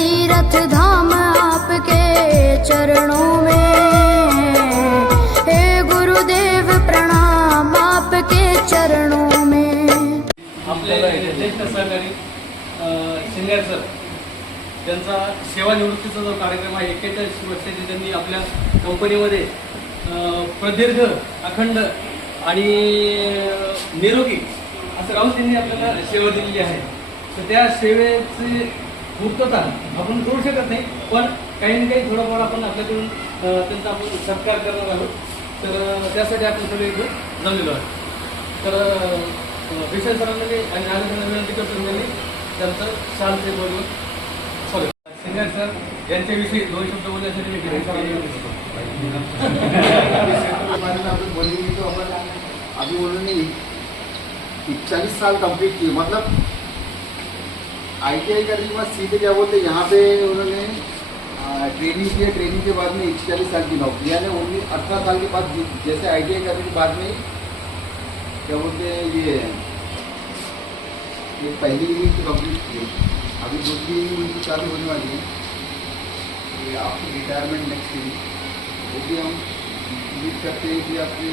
तीर्थ धाम आपके चरणों में। हे गुरुदेव प्रणाम आपके चरणों में। आपले ज्येष्ठ सहकारी सिनियर सर त्यांचा सेवानिवृत्तीचा जो कार्यक्रम आहे 41 वर्षाची त्यांनी आपल्या कंपनीमध्ये प्रदीर्घ अखंड आणि निरोगी असं राहून त्यांनी आपल्याला सेवा दिलेली आहे। तर त्या सेवेची पूर्तता आपण करू शकत नाही, पण काही ना काही थोडंफार आपण आपल्याकडून त्यांचा आपण सत्कार करणार आहोत। तर त्यासाठी आपण सगळे इथे जमलेलो आहोत। तर विशेष सरांनी आणि नागरिकांना विनंती करतो त्यांनी त्यांचं शांतते बोलून स्वागत। सिनियर सर यांच्याविषयी 2 शब्द बोलण्यासाठी मी अभी उन्होंने 40 साल कंप्लीट किए, मतलब ITI करने के बाद सीधे क्या बोलते हैं यहाँ पे उन्होंने ट्रेनिंग किया। ट्रेनिंग के बाद में 41 साल की नौकरी, यानी 18 साल के बाद जैसे ITI करने के बाद में क्या बोलते हैं ये पहली यूनिट कंप्लीट की, अभी दूसरी यूनिट चालू होने वाली है। ये आपकी रिटायरमेंट नेक्स्ट ईयर, वो भी हम उम्मीद करते हैं कि आपके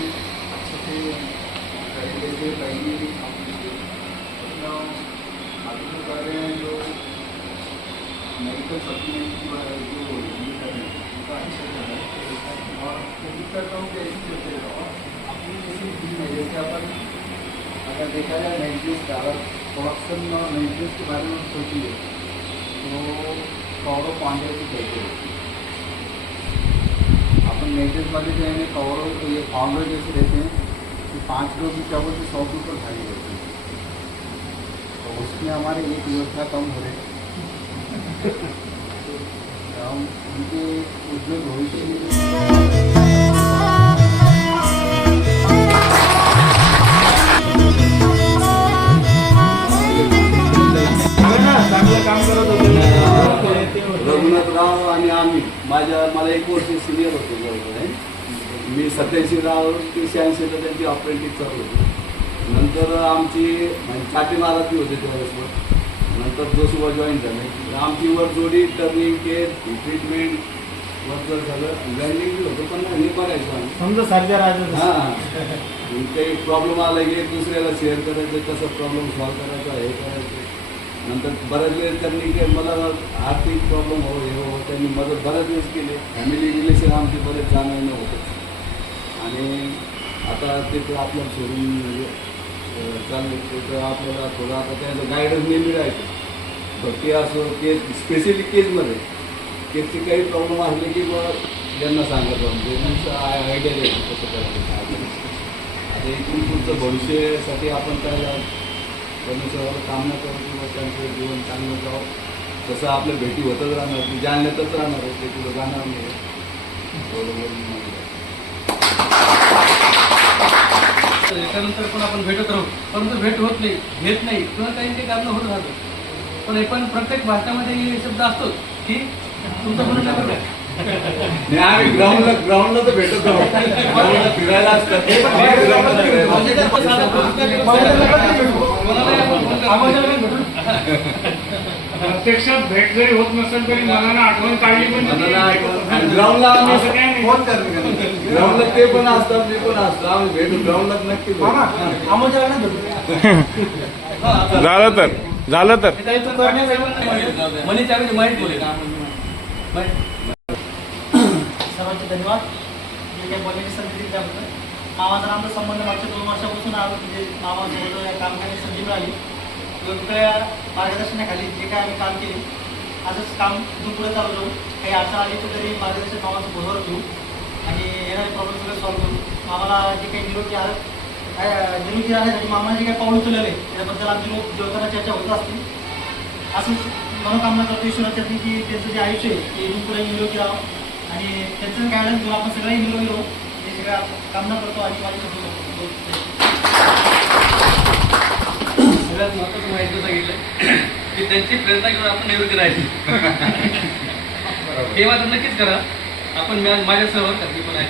अच्छे से तरीके से पहली यूनिट आगे कर रहे हैं। जो मेडिकल सप्लीमेंट की जो यूज कर रहे हैं उनका अच्छा कर रहा है। और उम्मीद करता हूँ कि ऐसी चलते रहो। अपनी किसी फील्ड में जैसे अपन अगर देखा जाए मेडिकल्स का, अगर प्रोडक्शन और मेडिकल्स के बारे में सोचिए तो कौरव पांडे की कहते हैं। अपन मेडिकल्स वाले जो है कौरव तो ये फाउंडर जैसे रहते हैं कि 5 लोग भी क्या बोलते 100 के ऊपर भारी रहते हैं, तो उसमें हमारे एक योद्धा कम हो रहे हम उनके उज्जवल भविष्य रघुनाथराव आणि आम्ही मला 1 वर्ष सिनियर होते बरोबर। मी 87 ते 86 त्यांची अप्रेंटिस चालू होती। नंतर आमची काटे महाराज होते त्यावेळेस, नंतर जोशीबा जॉईन झाले। आमची वर जोडी टर्निंग केअर ट्रीटमेंट वरचं झालं, ग्राइंडिंग होतं, पण हे करायचं आम्ही समजा सारख्या राजा। हां, काही प्रॉब्लेम आला की एक दुसऱ्याला शेअर करायचं, कसं प्रॉब्लेम सॉल्व करायचा हे करायचं। नंतर बऱ्याच वेळेस त्यांनी काही मला आर्थिक प्रॉब्लेम हे हो त्यांनी मदत बऱ्याच वेळेस केली। फॅमिली रिलेशन आमचे बरेच जाणं होतं आणि आता ते आपल्याला सोडून म्हणजे चालले तर आपल्याला थोडं आता त्यांचं गायडन्स नेहमी राहायचं। भरती असो केस, स्पेशली केसमध्ये केसचे काही प्रॉब्लेम असले की मग ज्यांना सांगायचं म्हणजे त्यांचं आयडिया द्यायचं कसं करायचं। आता इथून पुढचं भविष्यासाठी आपण त्याला त्यानुसार कामना करू किंवा त्यांचं जीवन चांगलं जावं। तसं आपल्या भेटी होतच राहणार, ती जाणण्यातच राहणार आहे, ते कुठं जाणार नाही। त्यानंतर पण आपण भेटत राहू, परंतु भेट होत नाही, घेत नाही किंवा काही काही कारणं होत राहतं। पण प्रत्येक भाषणामध्ये हे शब्द असतो की तुमचं म्हणून नाही, आम्ही ग्राउंडला तर भेटत राहू, फिरायला असतात प्रत्यक्षात भेट जरी होत नसेल तरी मनाला आठवण काढली पण ग्राउंडला आम्ही फोन करतो, ग्राउंडला ते पण असतात मी पण असतो, आम्ही भेटू ग्राउंडलाच नक्की झालं तर मनीच्या माहीत बोले सर्वांचे धन्यवाद जे काही बोलण्याची संधी दिली त्याबद्दल। मामाचा आमचा संबंध मागच्या 2 वर्षापासून म्हणजे मामासोबत या काम करण्याची संधी मिळाली। वेगवेगळ्या मार्गदर्शनाखाली जे काय आम्ही काम केले आजच काम इथून पुढे चालू जाऊ। काही अडचण आली तर तरी मार्गदर्शक मामाचं बोलवर घेऊ आणि येणारे प्रॉब्लेम सगळे सॉल्व्ह करू। मामाला जे काही निरोगी राहण्यासाठी मामाने जे काही पाऊल उचलले त्याबद्दल आमची लोक जेवताना चर्चा होत असतील। असंच मनोकामना करतो ईश्वराच्या की त्यांचं जे आयुष्य आहे ते इथून पुढे निरोगी राहावं आणि त्यांचं गायडन्स घेऊन आपण सगळ्यांनी निरोगी राहू हे सगळ्या कामना करतो आणि माझी सगळ्यात महत्त्वाचं माहिती सांगितलं की त्यांची प्रेरणा घेऊन आपण निरोगी राहायचं। हे मात्र नक्कीच करा। आपण माझ्यासह मी पण आहे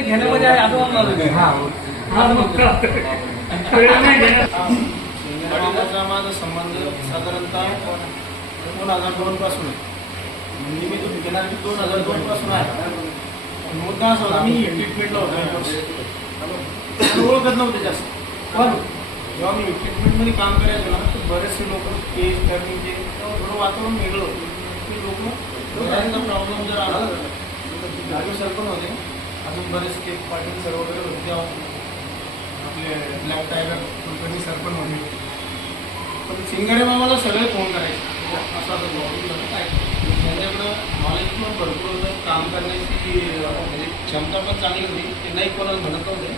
घेण्यामध्ये आहे असं म्हणणार मामाचा माझा संबंध साधारणतः 2002 पासून आहे. म्हणजे मी तुम्ही घेणार 2002 पासून आहे. मुद्दा असा होता, मी ट्रीटमेंटला होतो ओळखत नव्हते जास्त, पण जेव्हा मी ट्रीटमेंटमध्ये काम करायचो ना तर बरेचसे लोक केस करण्याचे थोडं वातावरण वेगळं होतं. ते लोक त्यांचा प्रॉब्लेम जर आला जागे सर पण होते, अजून बरेच केक पाटील सर वगैरे होते, तेव्हा आपले ब्लॅक टायगर कुलकर्णी सर पण होते. पण सिंगाडे मामाला सगळे फोन करायचे असं असं प्रॉब्लेम काय त्यांच्याकडं नॉलेज पण भरपूर होतं, काम करण्याची म्हणजे क्षमता पण चांगली होती, ते नाही कोणाला म्हणत नव्हते.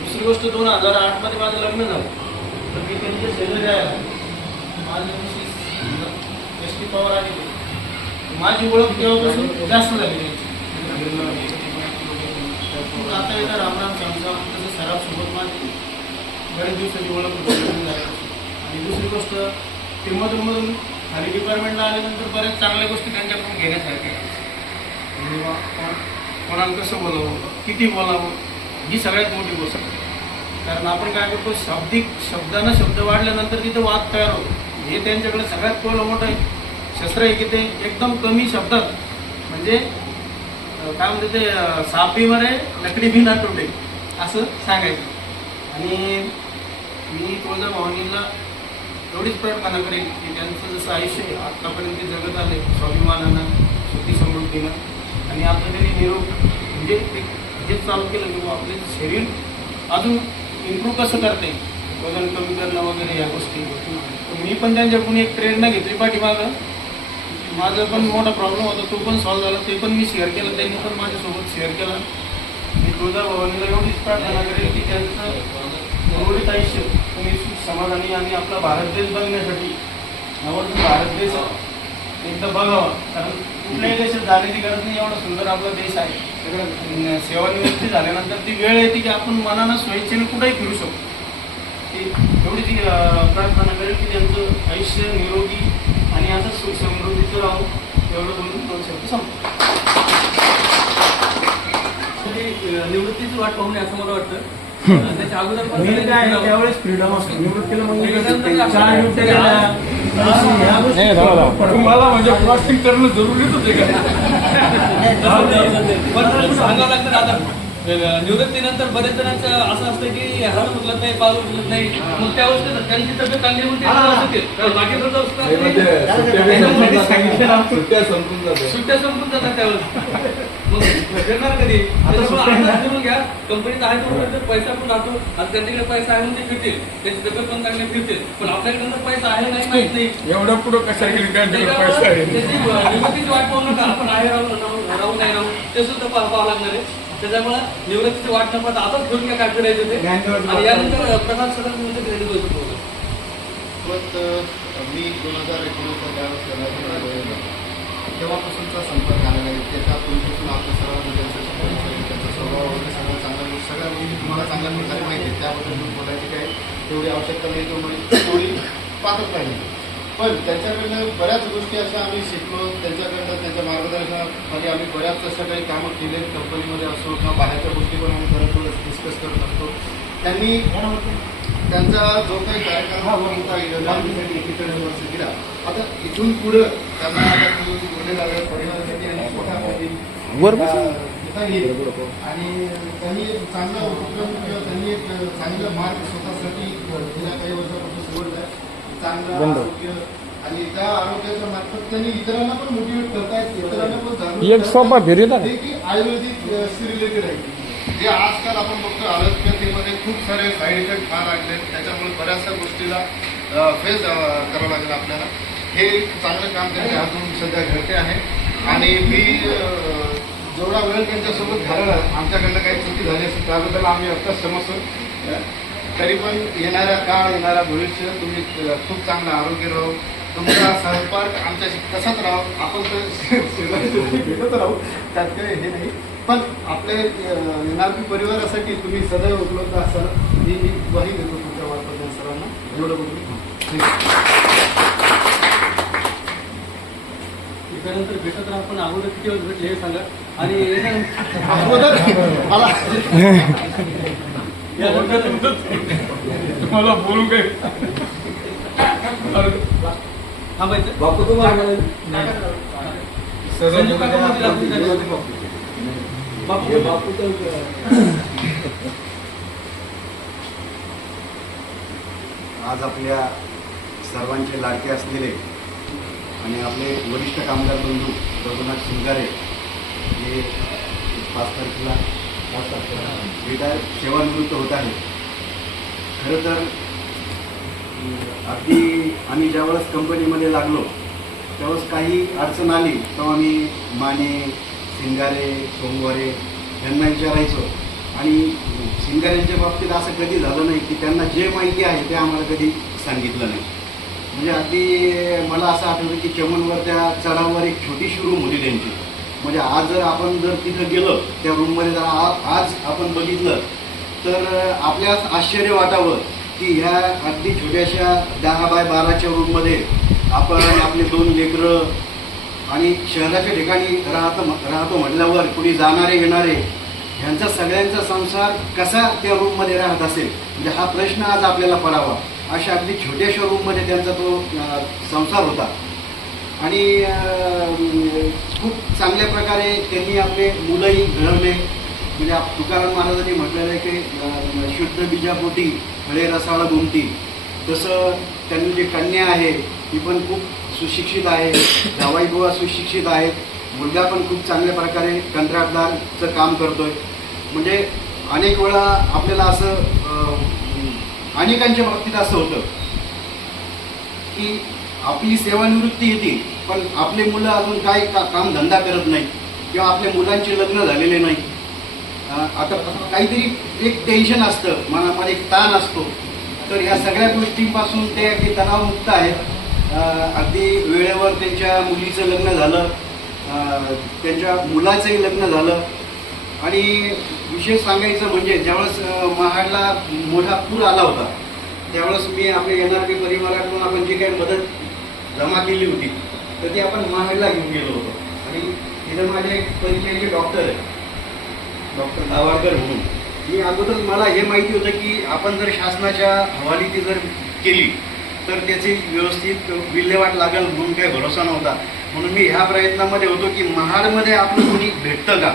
दुसरी गोष्ट 2008 माझं लग्न झालं तर मी त्यांचे शेजारी राहिला. माझ्या मिसेस एस टी पवार आली, माझी ओळख तेव्हापासून जास्त झाली त्यांची. आता एकदा रामराम श्यामसाम तसं सराफसोबत माझी बरेच दिवसाची ओळख होती. आणि दुसरी गोष्ट ते मधून खाली डिपार्टमेंटला आल्यानंतर बऱ्याच चांगल्या गोष्टी त्यांच्याकडून घेण्यासारख्या. कोणाला कसं बोलावं, किती बोलावं, ही सगळ्यात मोठी गोष्ट. कारण आपण काय करतो, शाब्दिक शब्दानं शब्द वाढल्यानंतर तिथं वाद तयार होतो. हे त्यांच्याकडे सगळ्यात मोठं आहे शस्त्र आहे की ते एकदम कमी शब्दात म्हणजे काय म्हणते ते साप भी मरे लकडी भी ना तुटे असं सांगायचं. आणि मी तुळजाभवानीला एवढीच प्रार्थना करेन की त्यांचं जसं आयुष्य आहे आत्तापर्यंत ते जगत आले स्वाभिमानानं, सुखी समृद्धीनं, आणि आता त्यांनी निरोग म्हणजे हेच चालू केलं की आपले शरीर अजून इम्प्रूव्ह कसं करता येईल, वजन कमी करणं वगैरे या गोष्टी. मी पण त्यांच्याकडून एक प्रेरणा घेतली पाठीमागं. माझा पण मोठा प्रॉब्लेम होता, तो पण सॉल्व्ह झाला, ते पण मी शेअर केलं, त्यांनी पण माझ्यासोबत शेअर केला. मी तुळजाभवानीला एवढीच प्रार्थना करेन की त्यांचं उर्वरित आयुष्य तुम्ही सुख समाधानी आणि आपला भारत देश बघण्यासाठी नवं भारत देश एकदा बघावा. कारण कुठल्याही देशात जाण्याची गरज नाही, एवढा सुंदर आपला देश आहे. सेवानिवृत्ती झाल्यानंतर ती वेळ येते की आपण मनानं स्वेच्छेने कुठेही फिरू शकतो. ती एवढी ती प्रार्थना करेल की त्यांचं आयुष्य निरोगी आणि असं सुख समृद्धीचं राहून एवढं बोलून 2 शब्द संपतो. निवृत्तीची वाट पाहू नये असं मला वाटतं. त्याच्या अगोदर पण त्यावेळेस फ्रीडम असतो, निवृत्तीला तुम्हाला म्हणजे क्रॉसिंग करणं जरुरीच होते का? पण सांगावं लागतं आता निवृत्तीनंतर बरेच जणांचं असं असतं की हात उचलत नाही, पाऊल उचलत नाही, मग त्या अवस्थेत त्यांची तब्येत चांगली होती बाकी सुट्ट्या संपून जाते. सुट्ट्या संपून जातात त्यावेळेस. मग फिरणार कधी? फिरून घ्या, कंपनीत आहे तो पैसा पण राहतो. आता त्यांच्याकडे पैसा आहे म्हणजे फिरतील, त्याची तब्येत पण चांगली फिरतील. पण आपल्याकडे पैसा आहे नाही माहित नाही, एवढं पुढं कशा गेली त्यांच्याकडे पैसा आहे. त्याची निवृत्तीची वाट पाहू नका. आपण आहे राहू नाही राहू ते सुद्धा पाहावं लागणार आहे. त्याच्यामुळे निवृत्तीची वाट न पाहता आताच फिरून घ्या काय फिरायचं ते. आणि यानंतर प्रसाद सगळं तुमचं घरी बोलू शकतो. मी 2019 तेव्हापासूनचा संपर्क आलेला आहे. त्याच्या पूर्वीपासून आपल्या सर्वांना त्यांचा स्वभाव वगैरे सगळं चांगला, सगळ्या गोष्टी तुम्हाला चांगल्या प्रकारे माहिती आहेत. त्याबद्दल मी बोलायची काही तेवढी आवश्यकता नाही, तेवढी पाहत पाहिजे. पण त्यांच्याकडनं बऱ्याच गोष्टी अशा आम्ही शिकलो. त्यांच्याकडनं त्यांच्या मार्गदर्शनामध्ये आम्ही बऱ्याच अशा काही कामं केले कंपनीमध्ये असो किंवा बाहेरच्या गोष्टी पण आम्ही बऱ्याच वेळेस डिस्कस करत असतो. त्यांनी त्यांचा जो काही कार्यक्रम होता गांधीसाठी एकीकडे युनिव्हर्सिटीला, आता इथून पुढं त्यांना परिवारासाठी आणि पोटासाठी येईल आणि त्यांनी एक चांगला उपक्रम किंवा त्यांनी एक चांगला मार्ग स्वतःसाठी गेल्या काही वर्षापासून निवडला. चांगलं आरोग्य आणि त्या आरोग्याच्या मार्फत त्यांनी इतरांना पण मोटिवेट करतायत, इतरांना पण जागरूक की आयुर्वेदिक रिलेटेड आहे. जे आजकाल आपण बघतो आरोग्यतेमध्ये खूप सारे साईड इफेक्ट फार लागले, त्याच्यामुळे बऱ्याचशा गोष्टीला फेस करावं लागेल आपल्याला. हे चांगलं काम त्यांच्या हातून सध्या घडते आहे आणि मी जेवढा वेळ त्यांच्यासोबत घालवला, आमच्याकडनं काही चुकी झाली असेल त्याबद्दल आम्ही आत्ताच समजतो. तरी पण येणारा काळ, येणारा भविष्य तुम्ही खूप चांगलं आरोग्य राहू, तुमचा संपर्क आमच्याशी तसाच राहू, आपण तर भेटत राहू, त्यात काही हे नाही. पण आपल्या एनआरपी परिवारासाठी तुम्ही सदैव उपलब्ध असाल ही मी ग्वाही देतो तुमच्या वाटपासून सर्वांना. एवढं बोलून त्यानंतर भेटत राहा, पण अगोदर किती वेळ भेटले हे सांगा. आणि अगोदर मला यानंतर मला बोलू काय थांबायचं बापू तुम्हाला संजू काका बोलतील आपण त्यांच्यामध्ये. बापू बापू तर आज आपल्या सर्वांचे लाडके असलेले आणि आपले वरिष्ठ कामगार बंधू रघुनाथ शिंगारे हे 5 तारखेला रिटायर सेवानिवृत्त होत आहे. खरं तर अगदी आम्ही ज्यावेळेस कंपनीमध्ये लागलो त्यावेळेस काही अडचण आली तेव्हा आम्ही माने, शिंगारे, सोमवारे यांना विचारायचो. आणि शिंगाऱ्यांच्या बाबतीत असं कधी झालं नाही की त्यांना जे माहिती आहे ते आम्हाला कधी सांगितलं नाही. म्हणजे अगदी मला असं आठवतं की चमनवर त्या चढावर एक छोटीशी रूम होती त्यांची. म्हणजे आज जर आपण जर तिथं गेलो त्या रूममध्ये जर आज आपण बघितलं तर आपल्याच आश्चर्य वाटावं की ह्या अगदी छोट्याशा 10 बाय 12च्या रूममध्ये आपण आपले 2 लेकरं आणि शहराच्या ठिकाणी राहतो म्हटल्यावर कुणी जाणारे येणारे ह्यांचा सगळ्यांचा संसार कसा त्या रूममध्ये राहत असेल, म्हणजे हा प्रश्न आज आपल्याला पडावा. अशा अगदी छोट्याशा रूममध्ये त्यांचा तो संसार होता. आणि खूप चांगल्या प्रकारे त्यांनी आपले मुलंही घडवले. म्हणजे तुकाराम महाराजांनी म्हटलेलं आहे की शुद्ध बीजापोटी फळे रसाळ गुमती. तसं त्यांनी जी कन्या आहे ती पण खूप सुशिक्षित आहे, जावाई बुवा सुशिक्षित आहेत, मुलगा पण खूप चांगल्या प्रकारे कंत्राटदारचं काम करतोय. म्हणजे अनेक वेळा आपल्याला असं अनेकांच्या बाबतीत असं होतं की आपली सेवानिवृत्ती येते पण आपले मुलं अजून काय कामधंदा करत नाही किंवा आपल्या मुलांचे लग्न झालेले नाही. आता काहीतरी एक टेन्शन असतं मनामध्ये, एक ताण असतो. तर ह्या सगळ्या गोष्टींपासून ते अगदी तणावमुक्त आहेत. अगदी वेळेवर त्यांच्या मुलीचं लग्न झालं, त्यांच्या मुलाचंही लग्न झालं. आणि विशेष सांगायचं म्हणजे ज्यावेळेस महाडला मोठा पूर आला होता त्यावेळेस मी आपल्या NRP परिवाराकडून आपण जी काही मदत जमा केली होती तर ती आपण महाडला घेऊन गेलो होतो. आणि तिथं माझे एक परिचयाचे डॉक्टर आहे, डॉक्टर दावाडकर म्हणून. मी अगोदर मला हे माहिती होतं की आपण जर शासनाच्या हवाली ती जर केली तर त्याची व्यवस्थित विल्हेवाट लागेल म्हणून काही भरोसा नव्हता. म्हणून मी ह्या प्रयत्नामध्ये होतो की महाडमध्ये आपलं कोणी भेटतं का.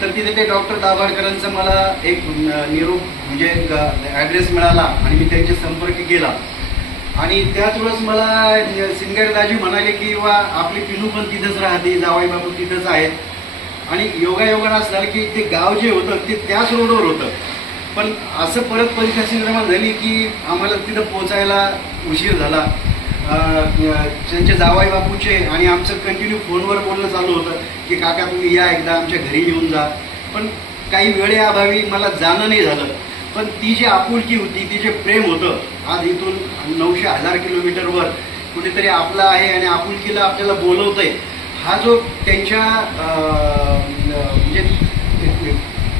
तर तिथे ते डॉक्टर दाभाडकरांचा मला एक निरोप म्हणजे ॲड्रेस मिळाला आणि मी त्यांचे संपर्क केला. आणि त्याच वेळेस मला शिंगारेदाजी म्हणाले की वा आपली पिनू पण तिथंच राहते, जावाई बापू तिथंच आहेत. आणि योगायोगानं असं झालं की ते गाव जे होतं ते त्याच रोडवर होतं. पण असं परत परिस्थिती निर्माण झाली की आम्हाला तिथं पोचायला उशीर झाला. त्यांचे जावाई बापूचे आणि आमचं कंटिन्यू फोनवर बोलणं चालू होतं की काका तुम्ही या एकदा आमच्या घरी येऊन जा. पण काही वेळेअभावी मला जाणं नाही झालं. पण ती जी आपुलकी होती, ती जे प्रेम होतं, आज इथून 900-1000 किलोमीटरवर कुठेतरी आपलं आहे आणि आपुलकीला आपल्याला बोलवतंय, हा जो त्यांच्या म्हणजे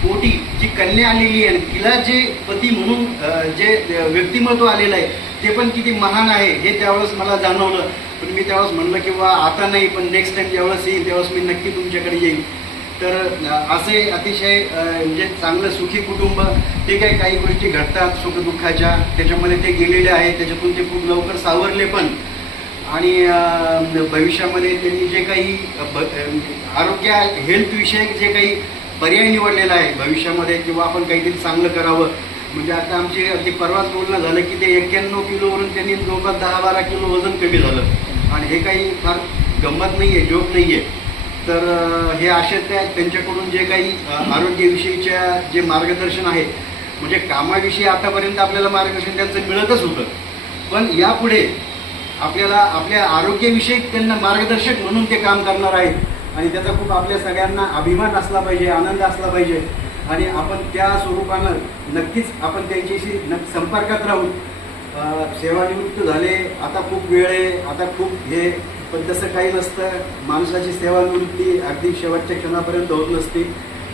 पोटी जी कन्या आलेली आहे तिला जे पती म्हणून जे व्यक्तिमत्व आलेलं आहे ते पण किती महान आहे हे त्यावेळेस मला जाणवलं. पण मी त्यावेळेस म्हणलं की बा आता नाही पण नेक्स्ट टाईम ज्यावेळेस येईल त्यावेळेस मी नक्की तुमच्याकडे येईल. तर असे अतिशय म्हणजे चांगलं सुखी कुटुंब ते काही गोष्टी घडतात सुखदुःखाच्या त्याच्यामध्ये ते गेलेले आहेत. त्याच्यातून ते खूप लवकर सावरले पण. आणि भविष्यामध्ये त्यांनी जे काही आरोग्य हेल्थविषयक जे काही पर्याय निवडलेला आहे भविष्यामध्ये किंवा आपण काहीतरी चांगलं करावं. म्हणजे आता आमचे अगदी परवाच बोलणं झालं की ते 91 किलोवरून त्यांनी जवळपास 10-12 किलो वजन कमी झालं. आणि हे काही फार गंमत नाही आहे, जोक नाही आहे. तर हे असे त्यांच्याकडून जे काही आरोग्याविषयीच्या जे मार्गदर्शन आहे म्हणजे कामाविषयी आतापर्यंत आपल्याला मार्गदर्शन त्यांचं मिळतच होतं. पण यापुढे आपल्याला आपल्या आरोग्याविषयी त्यांना मार्गदर्शक म्हणून ते काम करणार आहेत. आणि त्याचा खूप आपल्या सगळ्यांना अभिमान असला पाहिजे, आनंद असला पाहिजे. आणि आपण त्या स्वरूपानं नक्कीच आपण त्यांच्याशी संपर्कात राहून सेवानिवृत्त झाले, आता खूप वेळ आहे, आता खूप हे, पण तसं काही नसतं. माणसाची सेवानिवृत्ती अगदी शेवटच्या क्षणापर्यंत होत नसते.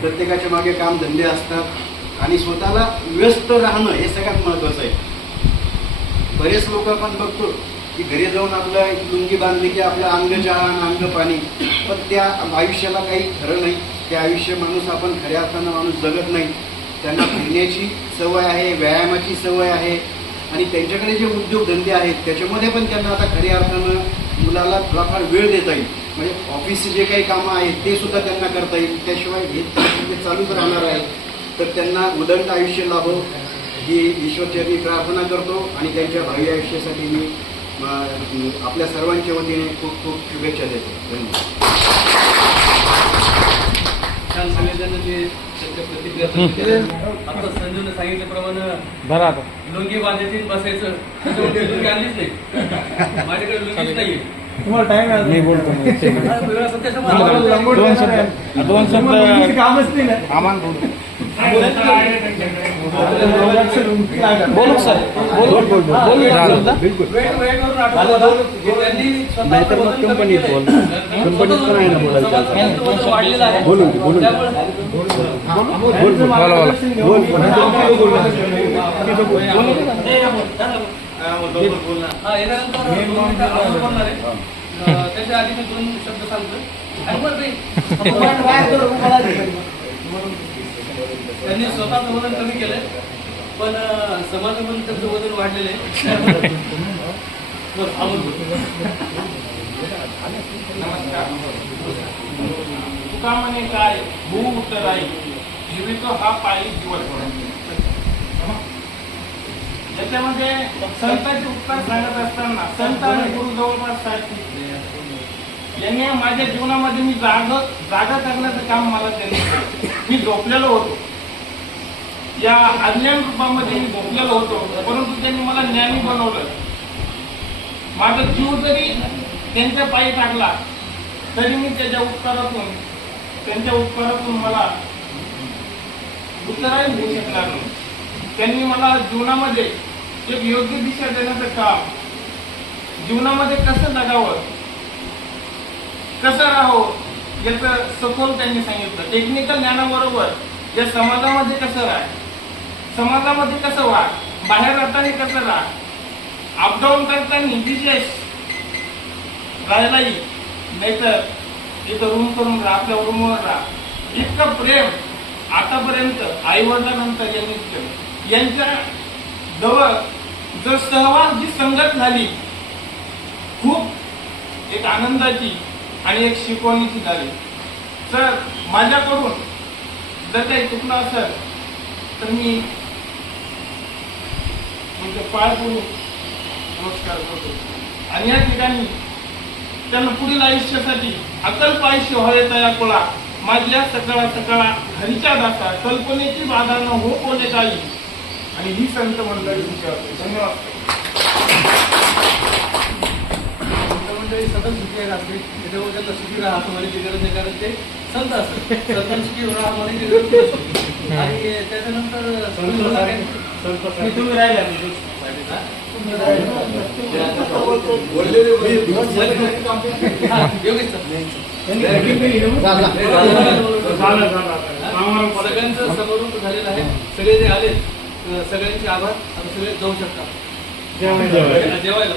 प्रत्येकाच्या मागे कामधंदे असतात आणि स्वतःला व्यस्त राहणं हे सगळ्यात महत्त्वाचं आहे. बरेच लोक आपण बघतो की घरी जाऊन आपलं लुंगी बांधली की आपलं अंग चहा अंग पाणी, पण त्या आयुष्याला काही खरं नाही. ते आयुष्य माणूस आपण खऱ्या अर्थानं माणूस जगत नाही. त्यांना फिरण्याची सवय आहे, व्यायामाची सवय आहे, आणि त्यांच्याकडे जे उद्योगधंदे आहेत त्याच्यामध्ये पण त्यांना आता खऱ्या अर्थानं मुलाला थोडाफार वेळ देता येईल. म्हणजे ऑफिसचे जे काही कामं आहेत ते सुद्धा त्यांना करता येईल. त्याशिवाय हे चालूच राहणार आहे. तर त्यांना उदंड आयुष्य लाभो ही ईश्वरचरणी प्रार्थना करतो आणि त्यांच्या भावी आयुष्यासाठी मी आपल्या सर्वांच्या वतीने खूप खूप शुभेच्छा देतो. धन्यवाद. छान सांगितल्यानं जे त्यांच्या प्रतिक्रिया सांगितल्या. आता संजूने सांगितल्याप्रमाणे लुंगी बांधायची बसायचं त्याच्यामध्ये लुंगी आणलीच नाही. माझ्याकडे लुंगीच नाही. तुम्हाला टाइम आहे मी बोलतो दोन शब्द कामच नाही ना आमान बोलू बोलू सर बिलकुल त्यांनी नाहीतर मग कंपनीत बोल. कंपनीत पण आहे ना बोलायचं. वाढलेलं आहे. बोलून घे, बोलून घे. त्यामुळे हा, याच्यानंतर भूमिका आपण बोलणार आहे. त्याच्या आधी मी 2 शब्द सांगतो. अकबर भाई, त्यांनी स्वतःचं वजन कमी केलंय पण समाजामध्ये त्यांचं वजन वाढलेलं आहे. बरं, आपण बोलू. तुका म्हणे काय भू उत्तराई जीवितो हा पायी जीवन. याच्यामध्ये संतांचे उपकार सांगत असताना संत आणि गुरु जवळपास सारखी यांनी माझ्या जीवनामध्ये मी जागा करण्याचं काम मला त्यांनी केलं. मी झोपलेलो होतो, या अज्ञान रूपामध्ये मी झोपलेलो होतो, परंतु त्यांनी मला ज्ञानी बनवलं. माझा जीव जरी त्यांच्या पायी टाकला तरी मी त्यांच्या उपकारातून मला उत्तरायण होऊ शकणार नाही. त्यांनी मला जीवनामध्ये एक योग्य दिशा देण्याचं काम, जीवनामध्ये कसं जगावं, कसं राहावं याचं सखोल त्यांनी सांगितलं. टेक्निकल ज्ञानाबरोबर या समाजामध्ये कसं राहा, समाजामध्ये कसं व्हा, बाहेर राहताना कसं राहा, अपडाऊन करताना विशेष राहायला येईल, नाहीतर इथं रूम करून राहा, आपल्या रूमवर राहा. इतकं प्रेम आतापर्यंत आई वडिलांनंतर यांनीच केलं. यांच्या जवळ जर सहवास जी संगत झाली खूप एक आनंदाची आणि एक शिकवणीची झाली. सर, माझ्याकडून जर काही चुकलं असेल तर मी म्हणजे पाय पडून नमस्कार करतो. आणि या ठिकाणी त्यांना पुढील आयुष्यासाठी अकल्प आयुष्य व्हावे तया कोळा माझ्या सकाळा सकाळा हरीच्या दासा कल्पनेची बाधा न हो कोणे काही. आणि ही संत मंडळी तुमच्यावर. धन्यवाद. संत मंडळी सतत सुखी असते त्याच्यामुळे त्यांना सुखी राहा असं म्हणायची गरज नाही, कारण ते संत असतात. संतांची सुखी राहा म्हणायची गरज नसते. आणि त्याच्यानंतर तुम्ही राहिला सगळ्यांचं समारोप झालेला आहे. सगळे जे आले सगळ्यांचे आभार. आता सगळे जाऊ शकतात जेवायला.